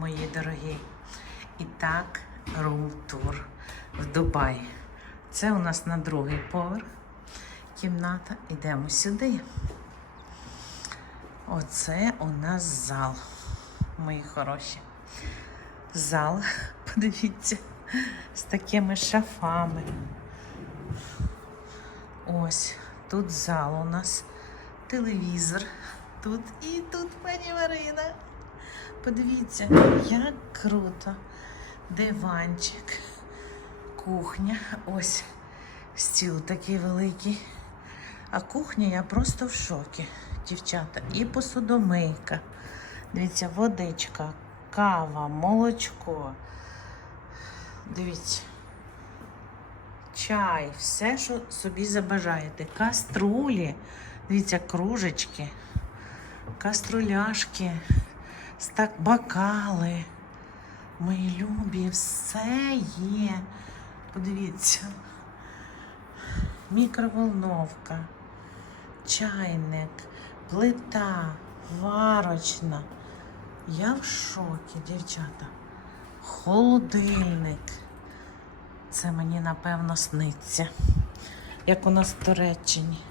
мої дорогі. І так, рум-тур в Дубаї. Це у нас на другий поверх. Кімната. Йдемо сюди. Оце у нас зал, мої хороші. Зал, подивіться, з такими шафами. Ось тут зал у нас, телевізор. Тут і тут пані Марина. Подивіться, як круто. Диванчик, кухня. Ось стіл такий великий. А кухня я просто в шокі, дівчата. І посудомийка. Дивіться, водичка, кава, молочко. Дивіться. Чай, все, що собі забажаєте. Каструлі, дивіться, кружечки, каструляшки, стак, бокали. Мої любі, все є. Подивіться. Мікроволновка, чайник, плита, варочна. Я в шокі, дівчата. Холодильник. Це мені напевно сниться. Як у нас в Туреччині.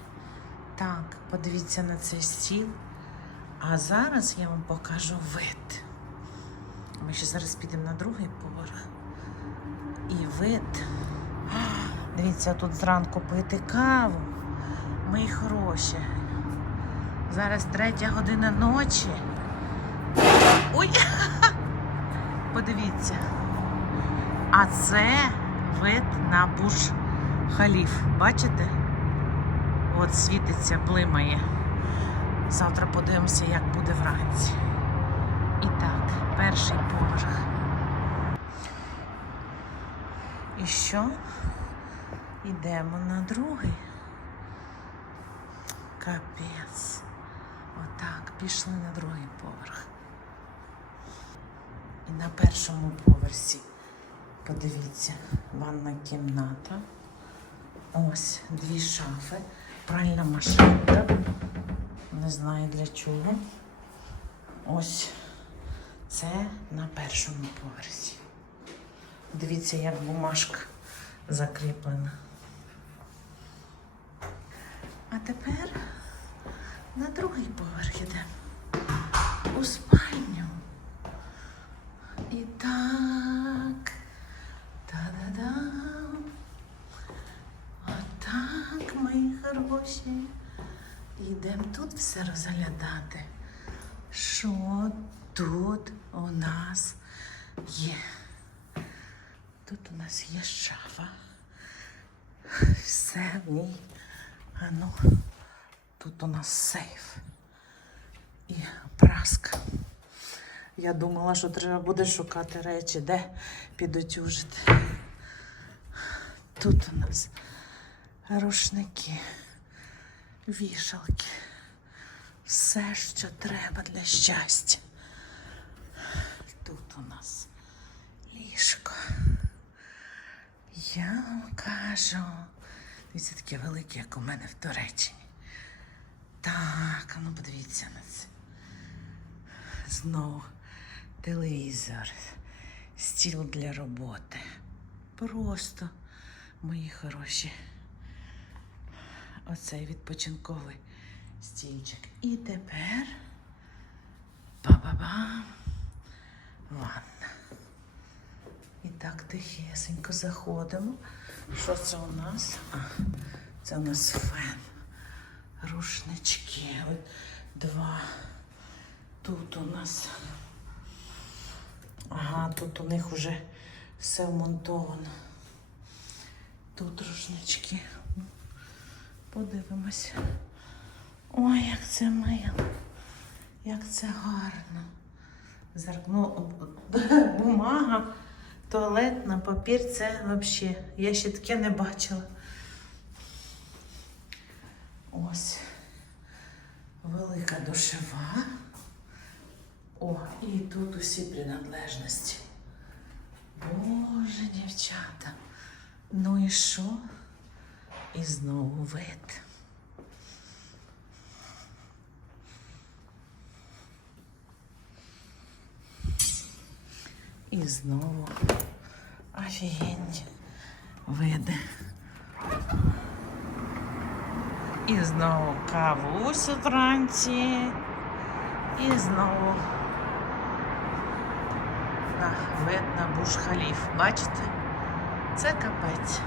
Так, подивіться на цей стіл. А зараз я вам покажу вид. Ми ще зараз підемо на другий поверх. І вид. Дивіться, тут зранку пити каву. Мої хороші. Зараз третя година ночі. Ой! Подивіться. А це вид на Бурж Халіф. Бачите? От світиться, блимає. Завтра подивимося, як буде вранці. І так, перший поверх. І що? Йдемо на другий. Капець. Отак, пішли на другий поверх. І на першому поверсі, подивіться, ванна кімната. Ось дві шафи, пральна машинка. Не знаю для чого. Ось це на першому поверсі. Дивіться, як бумажка закріплена. А тепер на другий поверх йдемо. У спальню. І так. Та-да-дам. Отак, мої хороші. Йдемо тут все розглядати. Що тут у нас є? Тут у нас є шафа. Все в ній. А ну, тут у нас сейф. І праска. Я думала, що треба буде шукати речі, де підотюжити. Тут у нас рушники, вішалки. Все, що треба для щастя. Тут у нас ліжко. Я вам кажу. Дивіться, таке велике, як у мене в Туреччині. Так, ну подивіться на це. Знову телевізор, стіл для роботи. Просто, мої хороші. Оцей відпочинковий стільчик. І тепер ба-ба-бам, ванна. І так тихесенько заходимо. Що це у нас? А, це у нас фен. Рушнички. От два. Тут у нас. Ага, тут у них вже все вмонтовано. Тут рушнички. Подивимося. Ой, як це мило. Як це гарно. Зерк... Ну, бумага, туалетна, папір це взагалі. Я ще таке не бачила. Ось. Велика душева. О, і тут усі принадлежності. Боже, дівчата. Ну і що? І знову вид. І знову офігенні види. І знову кавусь вранці. І знову на вид на Буш-Халіф. Бачите? Це капець.